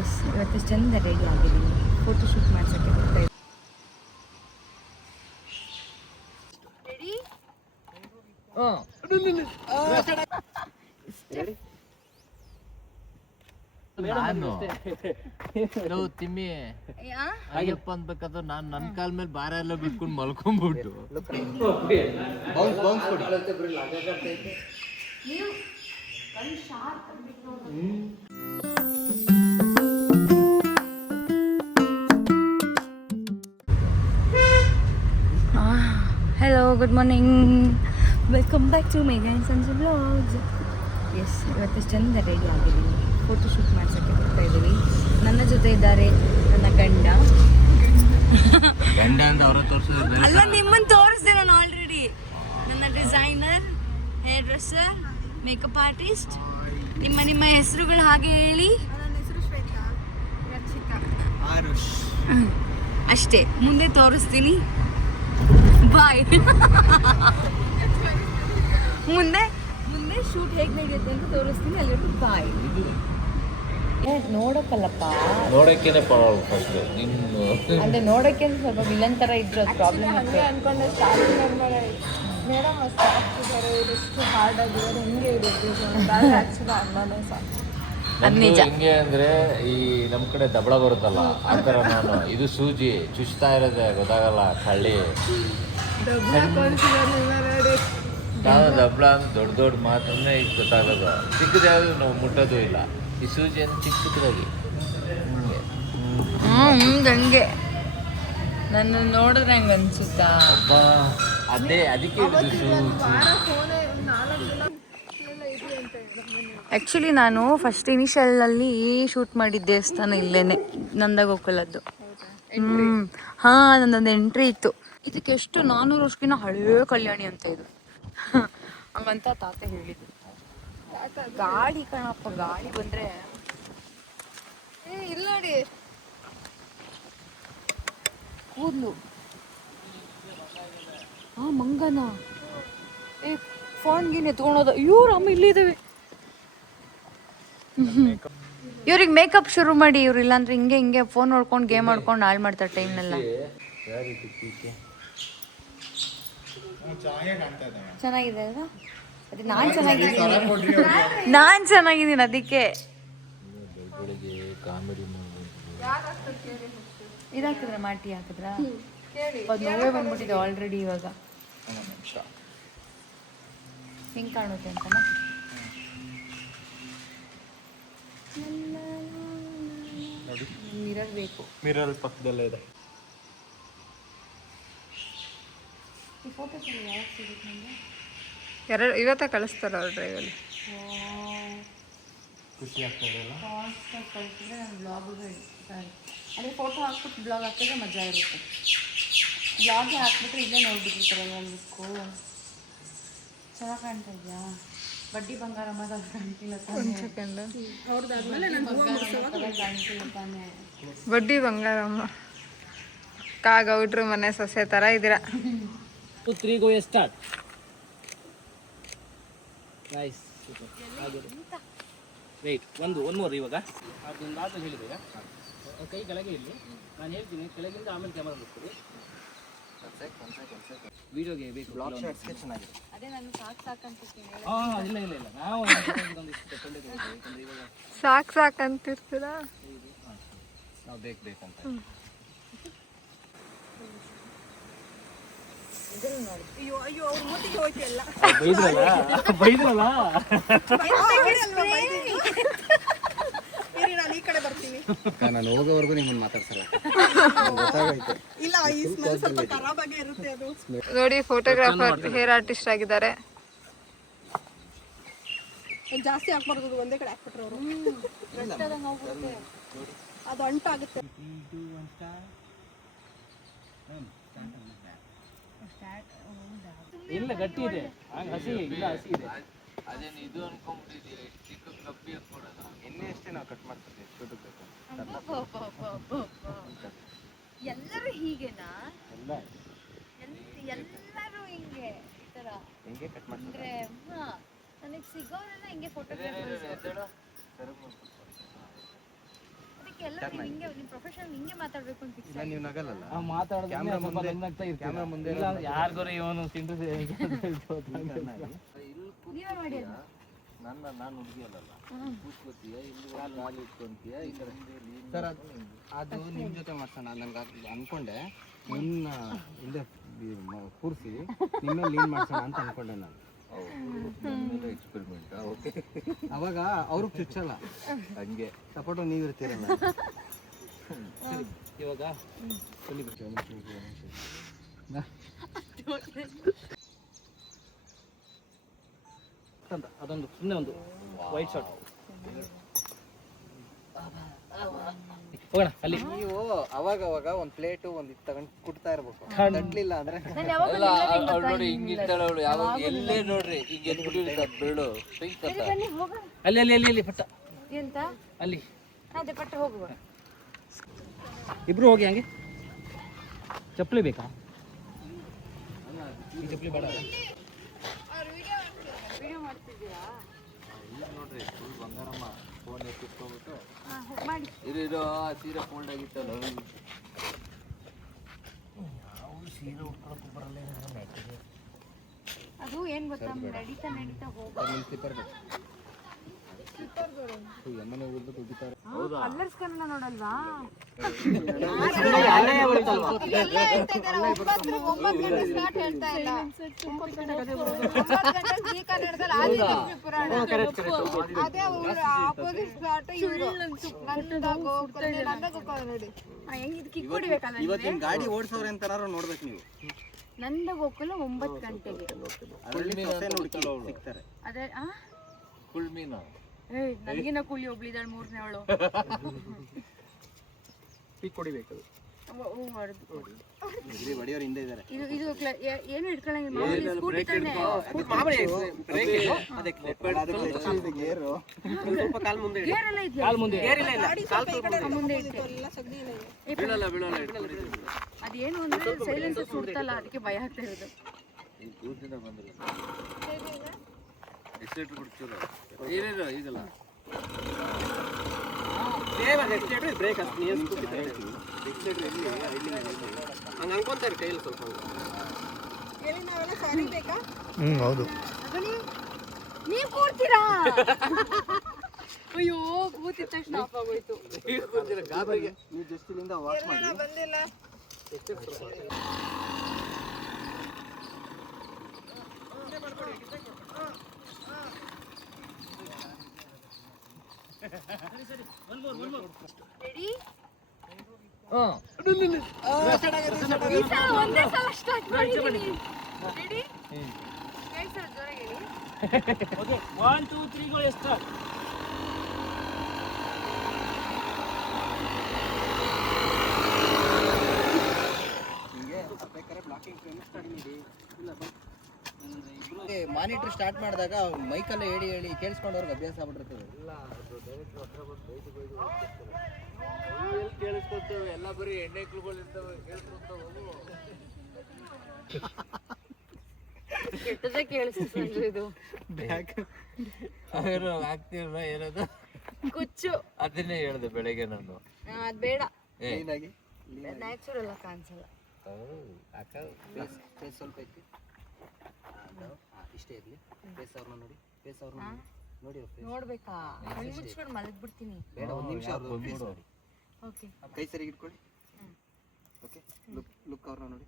S, ಇವತ್ತು ಚಂದ ready ಆಗಿದ್ದೀನಿ. ಫೋಟೋ ಶೂಟ್ ಮಾಡ್ಸೋಕ್ಕೆ ಬರ್ತಾ ಇದ್ದೀನಿ. ನಾನು ತಿಮ್ಮಿ ಅಯ್ಯಪ್ಪ ಅನ್ಬೇಕಾದ್ರೆ ನಾನು ನನ್ನ ಕಾಲ ಮೇಲೆ ಭಾರ ಎಲ್ಲ ಬಿಟ್ಕೊಂಡು ಮಲ್ಕೊಂಡ್ಬಿಟ್ಟು hello, good morning, welcome back to Megha and Sanju vlogs. Yes, ಇವತ್ತು ಚಂದ ರೆಡಿ ಆಗಿದ್ದೀನಿ. ಫೋಟೋ ಶೂಟ್ ಮಾಡ್ಸೋಕ್ಕೆ ಬರ್ತಾ ಇದ್ದೀವಿ. ನನ್ನ ಜೊತೆ ಇದ್ದಾರೆ ನನ್ನ ಗಂಡ ಅಂತ ಅವರ ತೋರಿಸಿದ್ರೆ ಅಲ್ಲ, ನಿಮ್ಮನ್ನು ತೋರಿಸ್ದೆ ನಾನು ಆಲ್ರೆಡಿ. ನನ್ನ designer, hair dresser, makeup artist. ನಿಮ್ಮ ಹೆಸರುಗಳು ಹಾಗೆ ಹೇಳಿ. ನನ್ನ ಹೆಸರು ಶ್ವೇತಾ, ರಕ್ಷಿತಾ, ಆರುಷ್. ಅಷ್ಟೇ, ಮುಂದೆ ತೋರಿಸ್ತೀನಿ. ಬಾಯ್. ಮುಂದೆ ಶೂಟ್ ಹೇಗೆ ನಡೆಯುತ್ತೆ ಅಂತ ತೋರಿಸ್ತೀನಿ. ಅಲ್ಲಿವರೆಗೂ ಬಾಯ್. ನೋಡೋಕ್ಕಲ್ಲಪ್ಪ, ನೋಡೋಕ್ಕೇನೆ ಪರವಾಗಿಲ್ಲ. ಫಸ್ಟ್ ನಿನ್ನ ಅಂದರೆ ನೋಡೋಕ್ಕೆ ಸ್ವಲ್ಪ ವಿಲನ್ ಥರ ಇದ್ರು ಅದು ಪ್ರಾಬ್ಲಮ್ ಹಂಗೆ ಅನ್ಕೊಂಡೆ ಸ್ಟಾರ್ಟಿಂಗ್ ಮೇಲೆ ಮೇಡಮ್ ಅಷ್ಟು ಆಗ್ತಿದ್ದಾರೆ, ಎಷ್ಟು ಹಾರ್ಡ್ ಆಗಿದ್ದಾರೆ, ಹೆಂಗೆ ಇರುತ್ತೆ ಆ್ಯಕ್ಚುಲಿ ಅನ್ನೋದೇ ಸಾಕು. ನಿಜ. ಹೆಂಗೆ ಅಂದ್ರೆ ಈ ನಮ್ಮ ಕಡೆ ದಬಳ ಬರುತ್ತಲ್ಲ ಆ ಥರ ನಾನು ಇದು ಸೂಜಿ ಚುಚ್ತಾ ಇರೋದೆ ಗೊತ್ತಾಗಲ್ಲ. ಕಳ್ಳಿ ದಬಳ ಅಂತ ದೊಡ್ಡ ಮಾತ್ರನೇ ಈಗ ಗೊತ್ತಾಗೋದು. ಚಿಕ್ಕದಾದ್ರೂ ನಾವು ಮುಟ್ಟೋದು ಇಲ್ಲ. ಈ ಸೂಜಿ ಅಂತ ಚಿಕ್ಕದಾಗಿ ಹಂಗೆ ನನ್ನ ನೋಡಿದ್ರೆ ಹಂಗೆ ಅನ್ಸುತ್ತಾ? ಅದೇ ಅದಕ್ಕೆ ಆ್ಯಕ್ಚುಲಿ ನಾನು ಫಸ್ಟ್ ಇನಿಷಿಯಲಲ್ಲಿ ಶೂಟ್ ಮಾಡಿದ್ದ ದೇವಸ್ಥಾನ ಇಲ್ಲೇನೆ, ನಂದಗೋಕುಲದ್ದು. ಹಾಂ, ನನ್ನೊಂದು ಎಂಟ್ರಿ ಇತ್ತು. ಇದಕ್ಕೆ ಎಷ್ಟು 400 ವರ್ಷಕ್ಕಿಂತ ಹಳೇ ಕಲ್ಯಾಣಿ ಅಂತ ಇದು ಹಂಗಂತ ತಾತ ಹೇಳಿದ್ದು. ಗಾಳಿ ಕಣಪ್ಪ, ಗಾಳಿ ಬಂದರೆ ಇಲ್ಲ ನೋಡಿ, ಕೂದಲು. ಹಾಂ, ಮಂಗನ. ಫೋನ್ಗಿನ್ ಎತ್ಕೊಳೋದು. ಇವ್ರು ಅಮ್ಮ ಇಲ್ಲಿದ್ದಾವೆ. ಇವ್ರಿಗೆ ಮೇಕಪ್ ಶುರು ಮಾಡಿ. ಇವ್ರು ಇಲ್ಲಾಂದ್ರೆ ಹಿಂಗೆ ಫೋನ್ ನೋಡ್ಕೊಂಡು ಗೇಮ್ ಆಡ್ಕೊಂಡು ಹಾಳು ಮಾಡ್ತಾರೆ ಟೈಮ್ನೆಲ್ಲ. ಚೆನ್ನಾಗಿದೆ ಅಲ್ವಾ? ಅದೇ ನಾನು ಚೆನ್ನಾಗಿದ್ದೀನಿ ಅದಕ್ಕೆ. ಇದಾಕಿದ್ರೆ ಮಾಟಿ ಹಾಕಿದ್ರ ಅದು ನೋವೇ ಬಂದ್ಬಿಟ್ಟಿದೆ ಆಲ್ರೆಡಿ. ಇವಾಗ ಹಿಂಗೆ ಕಾಣುತ್ತೆ ಅಂತನ. ಮಿರರ್ ಬೇಕು. ಮಿರರ್ ಪಕ್ಕದಲ್ಲೇ ಇದೆ. ಈ ಫೋಟೋಸ್ ಯಾವಾಗ ಸಿಗುತ್ತೆ ನನಗೆ? ಇವತ್ತೇ ಕಳಿಸ್ತಾರೆ ಅವ್ರ ಡ್ರೈವಲ್ಲಿ. ಖುಷಿ ಆಗ್ತಾಯಿಲ್ಲ. ಫಾಸ್ಟಾಗಿ ಕಳಿಸಿದ್ರೆ ನಾನು ಬ್ಲಾಗಿಗೆ ಅದೇ ಫೋಟೋ ಹಾಕ್ಬಿಟ್ಟು ಬ್ಲಾಗ್ ಹಾಕಿದ್ರೆ ಮಜಾ ಇರುತ್ತೆ. ಬ್ಲಾಗ್ಗೆ ಹಾಕ್ಬಿಟ್ರೆ ಇಲ್ಲೇ ನೋಡ್ಬಿಟ್ಟಿರ್ತಾರಲ್ಲ ಅಲ್ಬೇಕು. ಚೆನ್ನಾಗಿ ಕಾಣ್ತಾ ಇದೆಯಾ? ಬಡ್ಡಿ ಬಂಗಾರ ಮಾತ್ರ ಕಾಣ್ತಿಲ್ಲ ತಾನೆ? ಕಾಣ್ತಿಲ್ಲ ತಾನೆ? ಬಡ್ಡಿ ಬಂಗಾರಮ್ಮ ಗೌಡ್ರು ಮನೆ ಸೊಸೆ ಥರ ಇದ್ದೀರಾ. 2 3 ಗೋ ಸ್ಟಾರ್ಟ್. ನೈಸ್, ವೇಟ್, ಒಂದು ಮೋರ್. ಇವಾಗ ಅದೊಂದು ಮಾತು ಹೇಳಿದೆ, ಕೈ ಕೆಳಗೆ ಇಲ್ಲಿ ನಾನು ಹೇಳ್ತೀನಿ, ಕೆಳಗಿಂದ ಆಮೇಲೆ ಕ್ಯಾಮರಾ ಬಿಡ್ತೀವಿ. ವಿಡಿಯೋಗೆ ಬೇಕು ಬ್ಲಾಗ್ ಶಾಟ್ಸ್ಗೆ ಚೆನ್ನಾಗಿದೆ. ಅದೇ ನಾನು ಸಾಕಂತಿರ್ತೀನಿ. ಇಲ್ಲ ನಾವು ಸಾಕಂತಿರ್ತೀರಾ? ನಾವು ಬೇಕಂತ ಬೈದ್ರಲ್ಲ. ನಾನು ಈ ಕಡೆ ಬರ್ತೀನಿ. ನಾನು ಹೋಗೋವರೆಗೂ ನಿಮ್ಮನ್ನು ಮಾತಾಡ್ಸಲ್ಲ. ಇಲ್ಲ, ಈ ಸ್ಮೆಲ್ ಸ್ವಲ್ಪ ಖರಾಬ್ ಆಗೇ ಇರುತ್ತೆ ಅದು. ನೋಡಿ, ಫೋಟೋಗ್ರಾಫರ್, ಹೇರ್ ಆರ್ಟಿಸ್ಟ್ ಆಗಿದ್ದಾರೆ. ಜಾಸ್ತಿ ಹಾಕ್ಬಾರ್ದು, ಒಂದೇ ಕಡೆ ಹಾಕ್ಬಿಟ್ರೆ ಅವರು ಅದು ಅಂಟಾಗುತ್ತೆ. ಇಲ್ಲ ಗಟ್ಟಿ ಇದೆ, ಹಸಿ ಇಲ್ಲ, ಹಸಿ ಇದೆ. ಅದೇನು ಇದು ಅನ್ಕೊಂಡ್ಬಿಟ್ಟಿದ್ದೀರಿ, ಚಿಕ್ಕ ಕಪ್ಪಿ ಹಾಕ್ಕೊಡೋದು. ಎಣ್ಣೆ ಅಷ್ಟೇ ನಾವು ಕಟ್ ಮಾಡ್ತೀವಿ. ಎಲ್ಲರೂ ಹೀಗೆನಾ? ಎಲ್ಲ ಎಲ್ಲರೂ ಹಿಂಗೆ ಈ ಥರ ಹೆಂಗೆ ಕಟ್ ಅಂದರೆ ನನಗೆ ಸಿಗೋರೆಲ್ಲ ಹಿಂಗೆ ಫೋಟೋಗ್ರಾಫರ್ಸ್. ಎಲ್ಲ ಹಿಂಗೆ ನಿಮ್ಮ ಪ್ರೊಫೆಷನಲ್ ಹಿಂಗೆ ಮಾತಾಡಬೇಕು ಅಂತ ಫಿಕ್ಸ್ ಇಲ್ಲ ನೀವು ನಗಲ್ಲಲ್ಲ ಮಾತಾಡೋದು ಕ್ಯಾಮ್ರಾ ಮುಂದೆ ಕ್ಯಾಮ್ರಾ ಮುಂದೆ ಯಾರಿಗೋರೆ ಇವನು ತಿಂಡು ನೀವೇ ಮಾಡಿ ನಾನು ಹುಡುಗಿಯಲ್ಲ ಕೂತ್ಕೋತೀಯ ಇಲ್ಲಿ ಕಾಲು ಇಟ್ಕೊಂತೀಯ ಈ ಕಡೆ ಸರ್ ಅದು ನಿಮ್ಮ ಜೊತೆ ಮಾಡ್ಸೋಣ ನಂಗೆ ಅನ್ಕೊಂಡೆ ನಿನ್ನ ಹಿಂದೆ ಕೂರಿಸಿ ನಿಮ್ಮ ಲೀನ್ ಮಾಡ್ಸೋಣ ಅಂತ ಅನ್ಕೊಂಡೆ ನಾನು ಎಕ್ಸ್ಪೆರಿಮೆಂಟ್ ಓಕೆ ಅವಾಗ ಅವ್ರಿಗೆ ಚುಚ್ಚಲ್ಲ ಹಂಗೆ ಸಪೋರ್ಟ್ ನೀವು ಇರ್ತೀರಲ್ಲ ಇವಾಗ ಅಂತ ಅದೊಂದು ಸುಮ್ಮನೆ ಒಂದು ವೈಟ್ ಶಾಟ್ ಹೋಗೋಣ ಅಲ್ಲಿ. ನೀವು ಅವಾಗ ಅವಾಗ ಒಂದು ಪ್ಲೇಟು ಒಂದು ಇದು ತಗೊಂಡು ಕುಟ್ತಾ ಇರ್ಬೇಕು ತಡ್ಲಿಲ್ಲ ಅಂದ್ರೆ ನೋಡಿ ಹಿಂಗಿರ್ತಾಳೆ ಅವಳು ಯಾವಾಗ ಎಲ್ಲೇ ನೋಡ್ರಿ ಹಿಂಗೆ ಬೆರಳು ಅಲ್ಲಿ ಅಲ್ಲಿ ಅಲ್ಲಿ ಅಲ್ಲಿ ಪಟ್ಟ ಎಂತ ಅಲ್ಲಿ ಅದೇ ಪಟ್ಟ ಹೋಗುವ ಇಬ್ರು ಹೋಗಿ ಹಂಗೆ. ಚಪ್ಪಲಿ ಬೇಕಾ? ಈ ಚಪ್ಪಲಿ ಬೇಡ. ವಿಡಿಯೋ ಮಾಡ್ತಿದ್ದೀರಾ? ನೋಡ್ರಿ ಫುಲ್ ಬಂಗಾರಮ್ಮ ಫೋನ್ ಎತ್ತಿಸ್ಕೊಂಡ್ಬಿಟ್ಟು ಮಾಡಿ ಇರೋ ಸೀರೆ ಫೋಲ್ಡ್ ಆಗಿತ್ತಲ್ಲ ಅದು ಏನ್ ಗೊತ್ತಾ ನಡೀತಾ ನಡೀತಾ ಹೋಗ ಕಲರ್ಸ್ ಕನ್ನಡ ನೋಡಲ್ವಾ? ಇವತ್ತಿನ ಗಾಡಿ ಓಡಿಸೋರೆ ಅಂತಾರು ನೋಡ್ಬೇಕು ನೀವು. ನಂದ ಗೋಕುಲ 9 ಗಂಟೆಗೆ ಸಿಗ್ತಾರೆ. ಅದೇ ಫುಲ್ ಮೀನು ನನಗಿನ ಕೂಲಿ ಒಬ್ಳಿದಾಳೆ 3ನೇವಳು. ಪೀಕ್ ಕೊಡಿಬೇಕು ಬಡಿಯೋರು ಹಿಂದೆ ಇದ್ದಾರೆ. ಇದು ಇದು ಏನು ಇಟ್ಕೊಳ್ಳಂಗಿಲ್ಲ ಸ್ಕೂಟಿ ತಾನೆ. ಗೇರೆಲ್ಲ ಇದೆಯಾ? ಮುಂದೆ ಐತೆ. ಅದೇನು ಅಂದ್ರೆ ಸೈಲೆನ್ಸ್ ಸುಡ್ತಲ್ಲ, ಅದಕ್ಕೆ ಭಯ ಆಗ್ತಾ ಇರೋದು. ದೂರದಿಂದ ಬಂದಿಲ್ಲ ಎಕ್ಸೈಟರ್ ಕೊಡ್ತೀರ ಏನೇನು ಈಗಲ್ಲ ಅನ್ಕೊಂತಾರೆ ಕೈಯಲ್ಲಿ ಸ್ವಲ್ಪ ಹೌದು. ನೀವ್ ಕೂರ್ತೀರಾ? ಅಯ್ಯೋ ಕೂತಿದ ತಕ್ಷಣ ಆಫ್ ಆಗೋಯ್ತು. ನೀವು ಜಸ್ಟ್ ಇಲ್ಲಿಂದ ವಾಕ್ ಮಾಡಿ. ಬಂದಿಲ್ಲ. ರೆಡಿ? ಒಂದೇ ಸಲ ಸ್ಟಾರ್ಟ್ ಮಾಡಿದ್ದೀನಿ. ರೆಡಿ? ಹೇಳಿ ಸರ್, ಜೋರಾಗಿ ಹೇಳಿ. ಓಕೆ 1 2 3 ಗೋ ಸ್ಟಾರ್ಟ್. ಮಾನಿಟರ್ ಸ್ಟಾರ್ಟ್ ಮಾಡಿದಾಗ ಮೈಕಲ್ಲ ಹೇಳಿ ಹೇಳಿ ಕೇಳಿಸ್ಕೊಂಡವ್ರಿಗೆ ಅಭ್ಯಾಸ ಆಗ್ಬಿಟ್ಟಿರ್ತದೆ. ಕೇಳಿಸ್ಕೊತೇವೆ ಎಲ್ಲ ಬರೀ ಎಣ್ಣೆಕ್ಳುಗಳು ಇರ್ತವೆ ಕೇಳಿಸ್ಕೊತಾವ ಕೆಟ್ಟದೇ ಕೇಳಿಸ್ತು ಇದು. ಏನೋ ಆಗ್ತಿರಲ್ಲ ಏನದು ಕುಚ್ಚು. ಅದನ್ನೇ ಹೇಳಿದೆ ಬೆಳಗ್ಗೆ ನಾನು. ಅದ್ ಬೇಡ, ಕ್ಲೀನಾಗಿ ನ್ಯಾಚುರಲ್ ಆಗಿ ಕಾಣಿಸಲ್ಲ. ಫೇಸ್ ಸ್ವಲ್ಪ ಐತಿ, ಇಷ್ಟೇ ಇರಲಿ. ಫೇಸ್ ಅವ್ರನ್ನ ನೋಡಿ, ಫೇಸ್ ಅವ್ರನ್ನ ನೋಡಿ ಅವ್ರ ಫೇಸ್ ನೋಡ್ಬೇಕಾ? ಕಣ್ಣು ಮುಚ್ಕೊಂಡು ಮಲಗ್ಬಿಡ್ತೀನಿ. ಬೇಡ, ಒಂದು ನಿಮಿಷ ಅವ್ರ ಫೇಸ್ ನೋಡಿ. ಓಕೆ, ಕೈ ಸರಿಗೆ ಇಟ್ಕೊಳ್ಳಿ. ಓಕೆ, ಲುಕ್ ಅವ್ರನ್ನ ನೋಡಿ.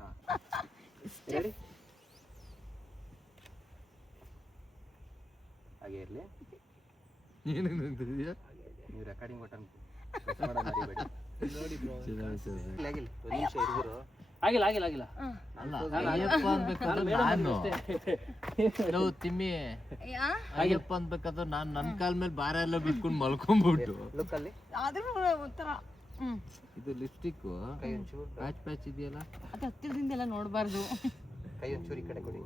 ಹಾಂ, ರೆಡಿ? ಹಾಗೆ ಇರಲಿ. ನೀವು ರೆಕಾರ್ಡಿಂಗ್ ಬಟನ್ ಪ್ರೆಸ್ ಮಾಡೋದು ಮರಿಬೇಡಿ. ನೋಡಿ ಬ್ರೋ, ಆಗಿಲ್ಲ, ಒಂದು ನಿಮಿಷ ಇರ್ಬಿರು. ಆಗಿಲ್ಲ ಆಗಿಲ್ಲ ಆಗಿಲ್ಲ. ಅಲ್ಲ ಅಯ್ಯಪ್ಪ ಅನ್ಬೇಕಾದ್ರೆ ನಾನು ತಿಮ್ಮಿ ಅಯ್ಯಪ್ಪ ಅನ್ಬೇಕಾದ್ರೆ ನಾನು ನನ್ನ ಕಾಲ ಮೇಲೆ ಭಾರ ಎಲ್ಲ ಬಿಟ್ಕೊಂಡು ಮಲ್ಕೊಂಡ್ಬಿಟ್ಟು ಲುಕ್ ಅಲ್ಲಿ ಆದ್ರೂ ಒಂಥರ ಇದು ಲಿಪ್ಸ್ಟಿಕ್ ಕೈ ಒಂಚೂರು ಪ್ಯಾಚ್ ಪ್ಯಾಚ್ ಇದೆಯಲ್ಲ ಅದು ಹತ್ತಿರದಿಂದೆಲ್ಲ ನೋಡಬಾರ್ದು. ಕೈ ಒಂಚೂರು ಈ ಕಡೆ ಕೊಡಿ.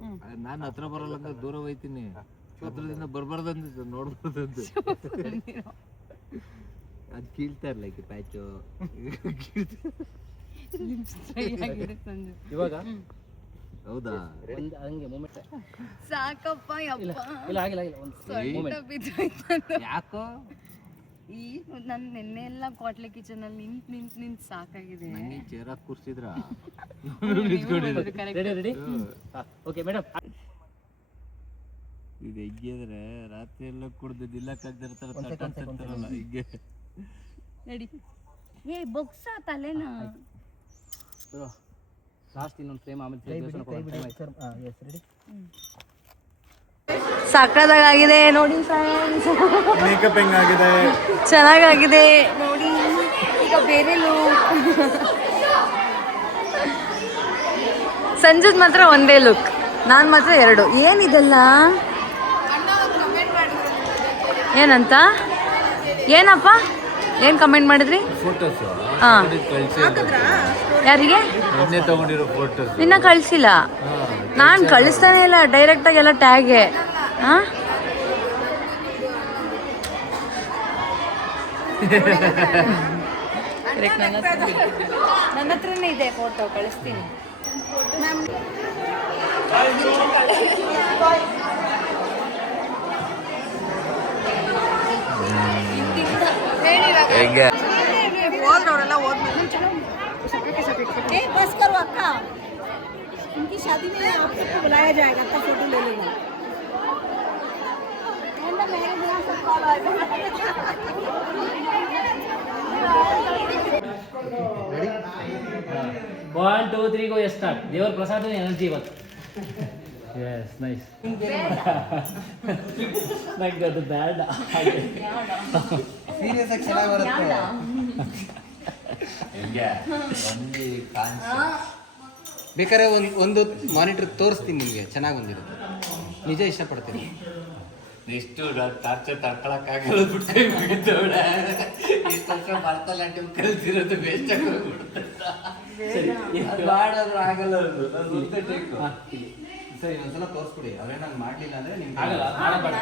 ನಾನು ಹತ್ರ ಬರಲ್ಲ ಅಂದ್ರೆ ದೂರ ಹೋಯ್ತೀನಿ. ಹತ್ರದಿಂದ ಬರ್ಬಾರ್ದಂತ ನೋಡ್ಬಾರ್ದಂತೆ. ಅದು ಕೀಳ್ತಾ ಇರಲ್ಲ ಈಗ ಪ್ಯಾಚು. ಇವಾಗ ಹೌದಾ? ಒಂದು ಹಂಗೆ ಮೂಮೆಂಟ್. ಸಾಕಪ್ಪ ಯಪ್ಪ. ಇಲ್ಲ ಆಗಿಲ್ಲ ಆಗಿಲ್ಲ ಒಂದು ಮೂಮೆಂಟ್. ಬಿದ್ದೋಯ್ತು. ಯಾಕೋ ಈ ನಾನು ನಿನ್ನೆ ಎಲ್ಲ ಕ್ವಾಟ್ಲೆ ಕಿಚನ್ ಅಲ್ಲಿ ನಿಂತ್ ಸಾಕಾಗಿದೆ. ನಂಗೆ ಚೇರಾಗಿ ಕೂರ್ಸಿದ್ರ ರೆಡಿ ಓಕೆ ಮೇಡಮ್. ಇದು ಹೆಗ್ಗಿದ್ರೆ ರಾತ್ರಿ ಎಲ್ಲ ಕುಡ್ದು ನಿಲ್ಲಕ್ಕಾಗ್ದಿರ್ತಾರಲ್ಲ ಹಿಂಗೆ ರೆಡಿ. ಏ ಬೊಕ್ಸ ತಲೆನಾ ಲಾಸ್ಟ್ ಇನ್ನೊಂದು ಫ್ರೇಮ್ ಆಮೇಲೆ ಸಕ್ಕದಾಗಿದೆ ನೋಡಿ ಫ್ರೆಂಡ್ಸ್. ಮೇಕಪ್ ಹೆಂಗಾಗಿದೆ? ಚೆನ್ನಾಗಾಗಿದೆ ನೋಡಿ. ಈಗ ಬೇರೆ ಲುಕ್. ಸಂಜುದ್ ಮಾತ್ರ ಒಂದೇ ಲುಕ್, ನಾನು ಮಾತ್ರ 2. ಏನಿದೆಲ್ಲ ಏನಂತ? ಏನಪ್ಪ ಏನು ಕಮೆಂಟ್ ಮಾಡಿದ್ರಿ? ಫೋಟೋಸ್ ಹಾಂ ಯಾರಿಗೆ? ಮೊನ್ನೆ ತಗೊಂಡಿರೋ ಫೋಟೋಸ್ ನಿನ್ನ ಕಳಿಸಿಲ್ಲ, ನಾನು ಕಳಿಸ್ತಾನೆ ಇಲ್ಲ, ಡೈರೆಕ್ಟಾಗಿ ಎಲ್ಲ ಟ್ಯಾಗೆ. ಹಾಂ ನನ್ನ ಹತ್ರನೇ ಇದೆ ಫೋಟೋ, ಕಳಿಸ್ತೀನಿ. ಹೆಂಗೆ ಹೋದ್ರವರೆಲ್ಲ ಹೋದ್ಮೇಲೆ बस करो अक्का, उनकी शादी में आपको बुलाया जाएगा तब फोटो ले लेना. One, two, three, go start. ದೇವರ ಪ್ರಸಾದ ಎನರ್ಜಿ ಇವತ್ತು. S nice. ನಂಗೆ ಅದು ಬ್ಯಾಡ. ಸೀರಿಯಸ್ ಆಗಿ ಚೆನ್ನಾಗಿ ಬರುತ್ತೆ. ಹೆಂಗೆ ಒಂದು ಕಾಣಿಸಿ ಬೇಕಾದ್ರೆ ಒಂದು ಮಾನಿಟರ್ ತೋರಿಸ್ತೀನಿ ನಿಮಗೆ, ಚೆನ್ನಾಗಿ ಬಂದಿರುತ್ತೆ. ನಿಜ ಇಷ್ಟಪಡ್ತೀನಿ. ಇಷ್ಟು ಟಾರ್ಚರ್ ತಡ್ಕೊಳಕ್ಕಾಗಲ್ಲ, ಬಿಟ್ಟು ಬಿಡ್ತೋಡ ಇಷ್ಟು ವರ್ಷ ಭರತನಾಟ್ಯಂ ಕಲ್ತಿರೋದು ವೇಸ್ಟ್ ಆಗೋಗ್ಬಿಡುತ್ತೆ. ಅದು ಮಾಡೋದು ಆಗಲ್ಲ, ಅದು ಒಂದೇ ಟೇಕು. ಸರಿ ಒಂದ್ಸಲ ತೋರಿಸ್ಬಿಡಿ, ಅವರೇ ನಾನು ಮಾಡಲಿಲ್ಲ ಅಂದರೆ ನಿಮ್ಗೆ ಆಗಲ್ಲ, ಮಾಡಬೇಡ.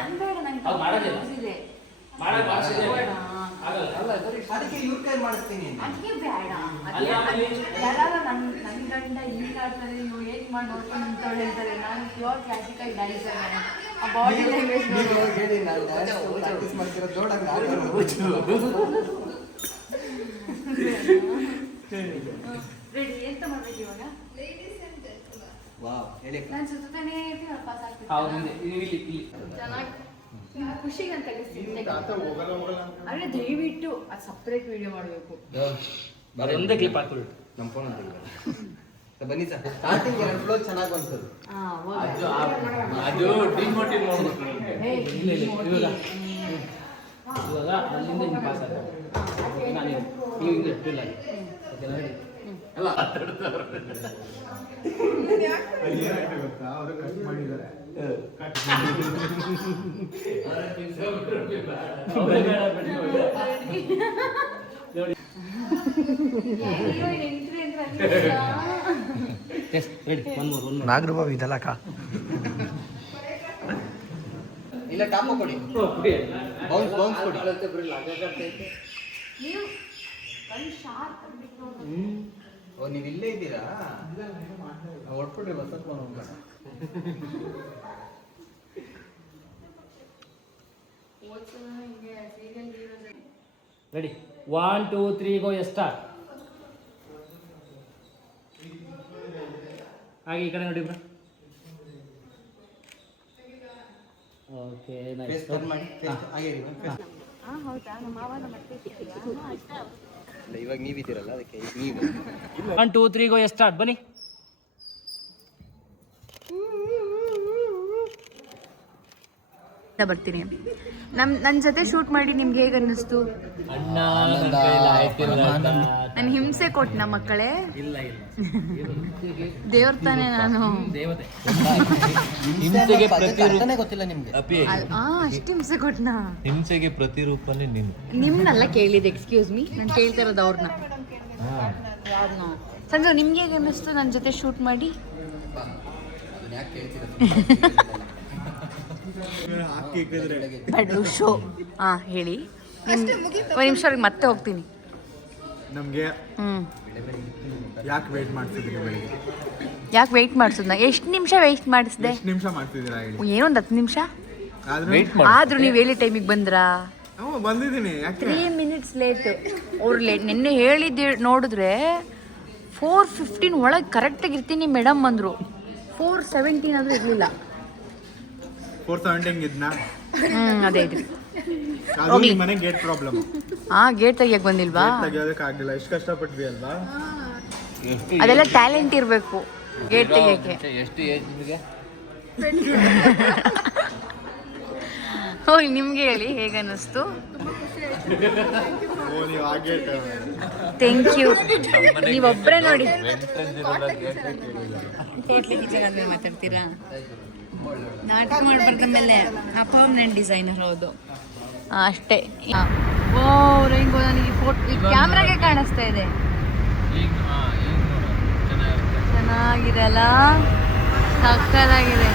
ಅವ್ರು ಮಾಡೋದಿಲ್ಲ. ಮಾಡಕ್ ಮಾಡಿಸಿದ್ರೆ ಆಗಲ್ಲ. ಅದಕ್ಕೆ ಇವ್ರ ಕೈ ಮಾಡಿಸ್ತೀನಿ. ಅಲ್ಲಿ ಆಮೇಲೆ ಯಾರು ನನ್ನ ಗಂಡ ಈಗ ಆಡ್ತಾರೆ, ನೀವು ಏನು ಮಾಡಿ ನೋಡ್ಕೊಂಡು ನಿಂತವ್ಳು ಹೇಳ್ತಾರೆ. ನಾನು ಪ್ಯೂರ್ ಕ್ಲಾಸಿಕಲ್ ಡ್ಯಾನ್ಸರ್. ಆ ಬಾಡಿ ಲ್ಯಾಂಗ್ವೇಜ್ ಹೇಳಿ, ನಾನು ಪ್ರಾಕ್ಟೀಸ್ ಮಾಡ್ತಿರೋ ಜೋಡಂಗೆ ರೆಡಿ. ಎಂತ ಮಾಡ್ಬೇಕು ಇವಾಗ? ವಾವ್, ಹೇಳಿ. ನಾನು ಸುತ್ತಾನೆ ಪಾಸ್ ಆಗ್ತೀನಿ. ಅವ್ರು ಇಲ್ಲಿ ಚೆನ್ನಾಗಿ ಖುಷಿಗಂತ ಅರೆ ದಯವಿಟ್ಟು ಅದು ಸಪ್ರೇಟ್ ವಿಡಿಯೋ ಮಾಡಬೇಕು. ಒಂದೇ ಕ್ಲಿಪ್ ಹಾಕ್ಬಿಡು. ನಮ್ಮ ಫೋನ್ ಅಂತ ಬನ್ನಿ ಸರ್. ಸ್ಟಾರ್ಟಿಂಗ್ 2 ಫ್ಲೋರ್ ಚೆನ್ನಾಗಿ ಬಂತದು. ಅದು ಡಿಮೋಟಿವ್ ಮಾಡ್ಬೇಕು. ಇವಾಗ ಅಲ್ಲಿಂದ ಹಿಂಗೆ ಪಾಸ್ ಆಗ್ತದೆ. ನಾನು ಹಿಂಗೆ ಇಟ್ಟಿಲ್ಲ. ಓಕೆನಾ? ರೆಡಿ? ಎಲ್ಲ ಮಾತಾಡ್ತಾರೆ. ಅವರು ಕಟ್ ಮಾಡಿದ್ದಾರೆ. ನಾಗರೂಪ ಇದಲ್ಲ ಅಕ್ಕ. ಇಲ್ಲ ಟಾಪ ಕೊಡಿ, ಬೌನ್ಸ್ ಕೊಡಿ. ಓ ನೀವು ಇಲ್ಲೇ ಇದ್ದೀರಾ? ಒಟ್ಬಿಟ್ರಿ ಬಸ್ ರೆಡಿ? 1, 2, 3, ಗೋ ಸ್ಟಾರ್ಟ್. ಹಾಗೆ ಈ ಕಡೆ ನೋಡಿ ಬ್ರೋ. Okay nice. ಮಾಡಿ ಹಾಗೆ ಹೌದಾ? ನಮ್ಮ ಮಾವನ ಮತ್ತೆ ಇವಾಗ ನೀವಿದ್ದೀರಲ್ಲ, ಅದಕ್ಕೆ ನೀವು 1, 2, 3, ಗೋ ಸ್ಟಾರ್ಟ್. ಬನ್ನಿ. ಬರ್ತೀನಿ. ನನ್ನ ಜೊತೆ ಶೂಟ್ ಮಾಡಿ ನಿಮ್ಗೆ ಹೇಗೆ ಅನ್ನಿಸ್ತು? ನಾನು ಹಿಂಸೆ ಕೊಟ್ಟನ ಮಕ್ಕಳೇ? ಇಲ್ಲ ದೇವ್ರ ತಾನೇ ನಾನು. ದೇವತೆ. ಹಿಂಸೆಗೆ ಅರ್ಥನೇ ಗೊತ್ತಿಲ್ಲ ನಿಮ್ಗೆ. ಅಷ್ಟು ಹಿಂಸೆ ಕೊಟ್ಟನ? ಹಿಂಸೆಗೆ ಪ್ರತಿರೂಪನೇ ನೀನು. ನಿಮ್ನೆಲ್ಲ ಕೇಳಿದೆ, ಎಕ್ಸ್ಕ್ಯೂಸ್ ಮೀ, ನಾನು ಕೇಳ್ತಾ ಇರೋದು ಅವ್ರನ್ನ. ಸಂಜು ನಿಮ್ಗೆ ಹೇಗೆ ಅನ್ನಿಸ್ತು ನನ್ನ ಜೊತೆ ಶೂಟ್ ಮಾಡಿ? ಅದನ್ನ ಯಾಕೆ ಕೇಳ್ತೀರ? ಬಟ್ ಶೋ ಹೇಳಿ. ಒಂದು ನಿಮಿಷ ಮತ್ತೆ ಹೋಗ್ತೀನಿ. ನಮಗೆ ಯಾಕೆ ವೇಟ್ ಮಾಡ್ತಿದ್ದೀರಿ ಬೆಳಿಗ್ಗೆ? ಯಾಕೆ ವೆಯ್ಟ್ ಮಾಡಿಸಿದ್ನ? ಎಷ್ಟು ನಿಮಿಷ ವೆಯ್ಟ್ ಮಾಡಿಸಿದೆ? ಎಷ್ಟು ನಿಮಿಷ ಮಾಡ್ತಿದ್ದೀರಾ ಹೇಳಿ? ಏನೊಂದು 10 ನಿಮಿಷ ಆದ್ರೂ ಆದ್ರೂ ನೀವು ಹೇಳಿ ಟೈಮಿಗೆ ಬಂದ್ರಾ? ಹ್ಞೂ ಬಂದಿದ್ದೀನಿ. ಯಾಕೆ 3 ಮಿನಿಟ್ಸ್ ಲೇಟ್. ಅವ್ರು ಲೇಟ್ ನಿನ್ನೆ ಹೇಳಿದ್ದು ನೋಡಿದ್ರೆ 4:15 ಒಳಗೆ ಕರೆಕ್ಟಾಗಿ ಇರ್ತೀನಿ ಮೇಡಮ್ ಅಂದರು. 4:17 ಆದರೂ ಇರಲಿಲ್ಲ. 4:17 ಇದ್ನಾ? ಅದೇ ಇದ್ರಿ. ಅದು ನಿಮ್ಮ ಮನೆ ಗೇಟ್ ಪ್ರಾಬ್ಲಮ್. ಗೇಟ್ ತೆಗಿಯಕ್ಕೆ ಬಂದಿಲ್ವಾ? ತೆಗಿಯೋದಕ್ಕಾಗಲಿಲ್ಲ. ಎಷ್ಟು ಕಷ್ಟಪಟ್ವಿ ಅಲ್ವಾ? ಅದೆಲ್ಲ ಟ್ಯಾಲೆಂಟ್ ಇರಬೇಕು ಗೇಟ್ ತೆಗಿಯೋಕ್ಕೆ. ಎಷ್ಟು ಏಜ್ ನಿಮಗೆ? ಹೋಗಿ ನಿಮ್ಗೆ ಹೇಳಿ ಹೇಗೆ ಅನ್ನಿಸ್ತು? ಓ ನೀವು ಆ ಗೇಟ್. Thank you. ನೀವೊಬ್ಬರೇ ನೋಡಿ. ಹೋಟ್ಲಿ ಕಿಚನ್ ಅಂದ್ರೆ ಮಾತಾಡ್ತೀರಾ? ನಾಟಕ ಮಾಡ್ಬಾರ್ದ ಮೇಲೆ ಪರ್ಮನೆಂಟ್ ಡಿಸೈನರ್. ಹೌದು ಅಷ್ಟೇ. ಓ ರೈನ್ಬೋ ನನಗೆ ಫೋಟೋ ಕ್ಯಾಮ್ರಾಗೆ ಕಾಣಿಸ್ತಾ ಇದೆ. ಚೆನ್ನಾಗಿದೆ ಅಲ್ಲ, ಸಕ್ಕತ್ತಾಗಿದೆ.